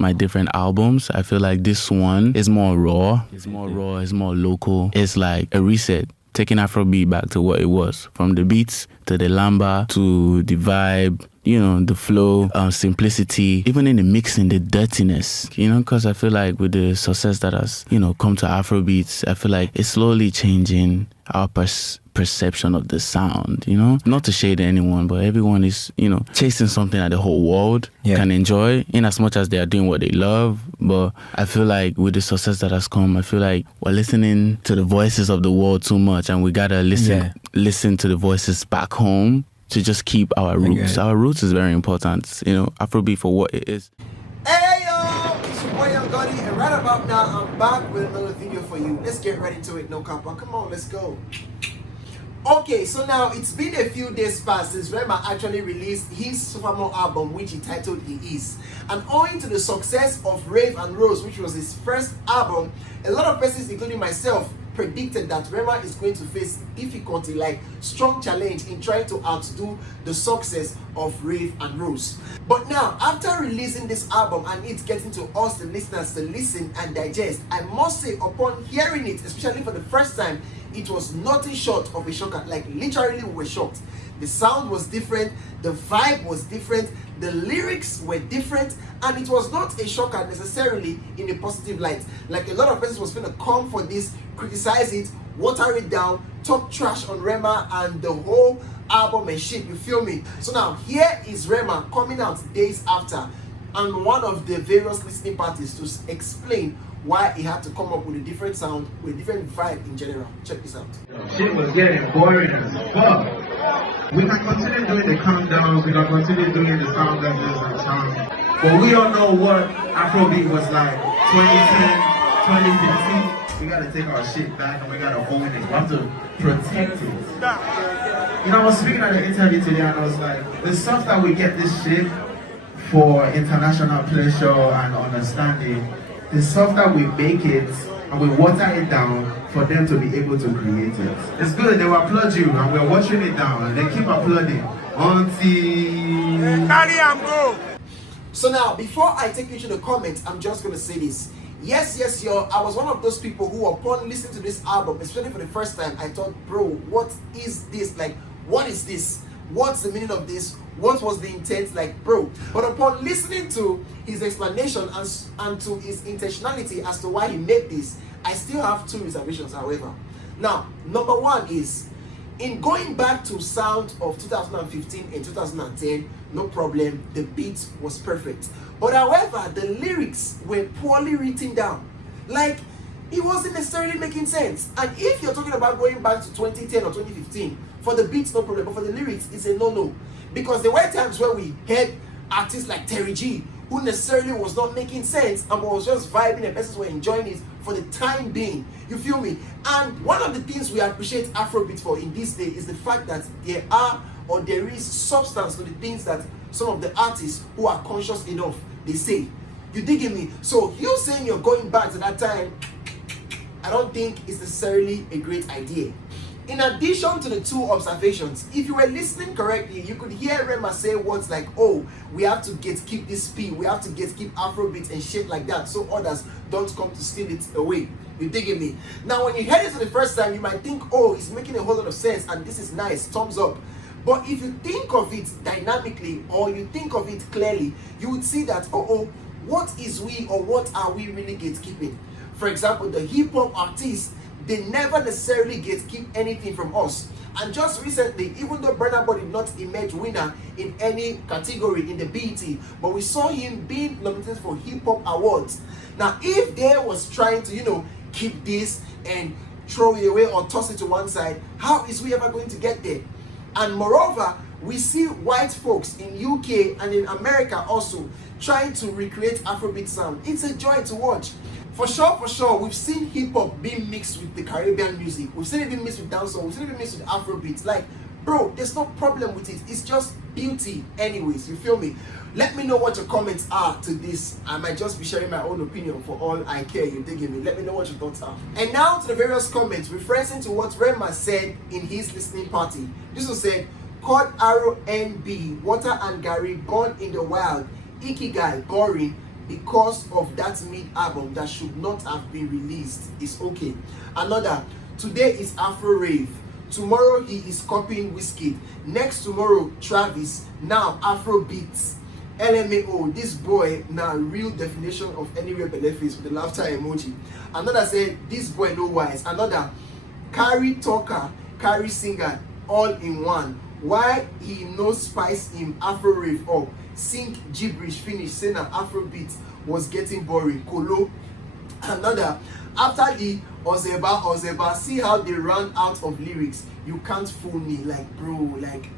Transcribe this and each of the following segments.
my different albums. I feel like this one is more raw. It's more raw. It's more local. It's like a reset, taking Afrobeat back to what it was, from the beats to the lamba to the vibe, the flow, simplicity, even in the mixing, the dirtiness, because I feel like with the success that has, come to Afrobeats, I feel like it's slowly changing our perception of the sound, not to shade anyone, but everyone is, chasing something that the whole world can enjoy in as much as they are doing what they love. But I feel like with the success that has come, I feel like we're listening to the voices of the world too much, and we gotta listen to the voices back home to just keep our roots. Our roots is very important, Afrobeat for what it is. Hey yo, it's your boy Young Gotti, and right about now I'm back with another video for you. Let's get right into it, no kappa. Come on, let's go. Okay, so now it's been a few days past since Rema actually released his sophomore album, which he titled Heis. And owing to the success of Rave and Rose, which was his first album, a lot of persons, including myself, predicted that Rema is going to face difficulty, like strong challenge in trying to outdo the success of Rave and Rose. But now, after releasing this album and it getting to us, the listeners, to listen and digest, I must say, upon hearing it, especially for the first time, it was nothing short of a shocker. Like literally we were shocked. The sound was different, the vibe was different, the lyrics were different, and it was not a shocker necessarily in a positive light. Like a lot of persons was gonna come for this, criticize it, water it down, talk trash on Rema and the whole album and shit, you feel me? So now here is Rema coming out days after and one of the various listening parties to explain why he had to come up with a different sound, with a different vibe in general. Check this out. Shit was getting boring as fuck. We can continue doing the countdowns, we can continue doing the sound levels and sound. But we all know what Afrobeat was like 2010, 2015. We gotta take our shit back and we gotta own it. We have to protect it. I was speaking at an interview today and I was like, the stuff that we get this shit for international pleasure and understanding, the stuff that we make it and we water it down for them to be able to create it. It's good, they will applaud you and we're watering it down and they keep applauding until... Carry and go! So now, before I take you to the comments, I'm just going to say this. Yes, yo, I was one of those people who, upon listening to this album, especially for the first time, I thought, bro, what is this? Like, what is this? What's the meaning of this? What was the intent? Like, bro. But upon listening to his explanation and to his intentionality as to why he made this, I still have two reservations, however. Now, number one is, in going back to sound of 2015 and 2010, no problem, the beat was perfect. But however, the lyrics were poorly written down. Like, it wasn't necessarily making sense. And if you're talking about going back to 2010 or 2015, for the beats, no problem, but for the lyrics, it's a no-no. Because there were times where we heard artists like Terry G, who necessarily was not making sense and was just vibing and persons were enjoying it for the time being. You feel me? And one of the things we appreciate Afrobeat for in this day is the fact that there is substance to the things that some of the artists who are conscious enough, they say. You digging me? So you saying you're going back to that time, I don't think it's necessarily a great idea. In addition to the two observations, if you were listening correctly, you could hear Rema say words like, oh, we have to keep this speed, we have to keep Afrobeat and shit like that so others don't come to steal it away. You digging me? Now, when you heard it for the first time, you might think, oh, it's making a whole lot of sense and this is nice, thumbs up. But if you think of it dynamically or you think of it clearly, you would see that, what is we or what are we really gatekeeping? For example, the hip-hop artists, they never necessarily gatekeep anything from us. And just recently, even though Burna Boy did not emerge winner in any category in the BET, but we saw him being nominated for hip-hop awards. Now, if they was trying to, keep this and throw it away or toss it to one side, how is we ever going to get there? And moreover, we see white folks in UK and in America also trying to recreate Afrobeat sound. It's a joy to watch. For sure, we've seen hip-hop being mixed with the Caribbean music. We've seen it being mixed with dancehall. We've seen it being mixed with Afrobeats. Like, bro, there's no problem with it. It's just beauty anyways, you feel me? Let me know what your comments are to this. I might just be sharing my own opinion for all I care, you digging me? Let me know what your thoughts are. And now to the various comments referencing to what Rema said in his listening party. This one said, Cod Arrow NB, Water and Gary, born in the wild, Ikigai, boring, because of that mid-album that should not have been released is okay. Another, today is Afro Rave. Tomorrow he is copying Wizkid. Next tomorrow, Travis. Now Afrobeats. LMAO, this boy now real definition of any rebel face with the laughter emoji. Another said, this boy no wise. Another, carry talker, carry singer, all in one. Why he no spice him Afro Rave up? Sing gibberish finish, saying that Afrobeat was getting boring. Kolo. Another, after the Ozeba, see how they ran out of lyrics. You can't fool me, like bro, like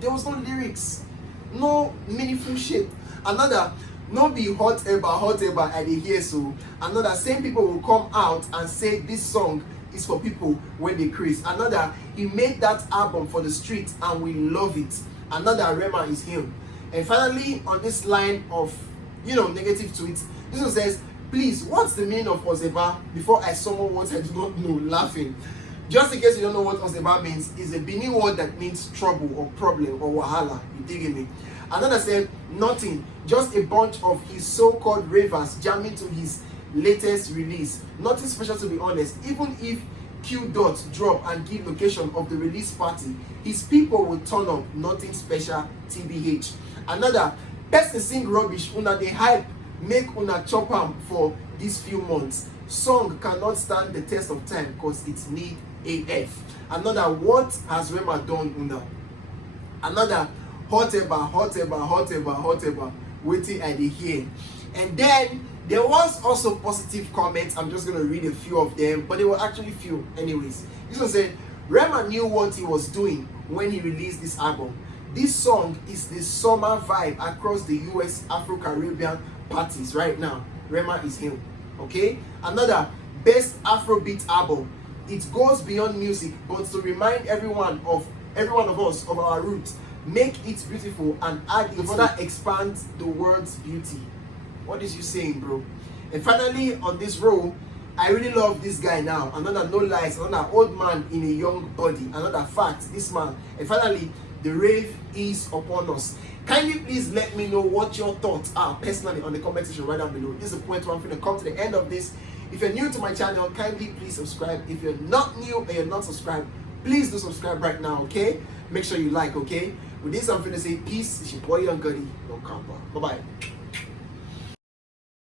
there was no lyrics, no meaningful shit. Another, no be hot ever I dey hear so. Another, same people will come out and say this song is for people when they craze. Another, he made that album for the street and we love it. Another, Rema is him. And finally, on this line of negative tweets, this one says, please, what's the meaning of Ozeba before I summon what I do not know? Laughing. Just in case you don't know what Ozeba means, it's a Benin word that means trouble or problem or wahala. You digging me? Another said, nothing, just a bunch of his so-called ravers jamming to his latest release. Nothing special, to be honest. Even if Q dot drop and give location of the release party, his people will turn up. Nothing special, TBH. Another, person sing rubbish, una dey hype, make una chop am for these few months. Song cannot stand the test of time because it's need AF. Another, what has Rema done una? Another, hot ever, waiting I dey hear. And then there was also positive comments. I'm just gonna read a few of them, but they were actually few anyways. This one said, Rema knew what he was doing when he released this album. This song is the summer vibe across the US Afro-Caribbean parties right now. Rema is him. Okay? Another, best Afrobeat album. It goes beyond music, but to remind every one of us of our roots, make it beautiful and add it further expands the word's beauty. What is you saying, bro? And finally, on this row, I really love this guy now. Another no lies, another old man in a young body. Another fact, this man. And finally, the rave is upon us. Kindly please let me know what your thoughts are personally on the comment section right down below. This is the point where I'm going to come to the end of this. If you're new to my channel, kindly please subscribe. If you're not new and you're not subscribed, please do subscribe right now, okay? Make sure you like, okay? With this, I'm going to say peace. It's your boy Young Goody. No combo. Bye-bye.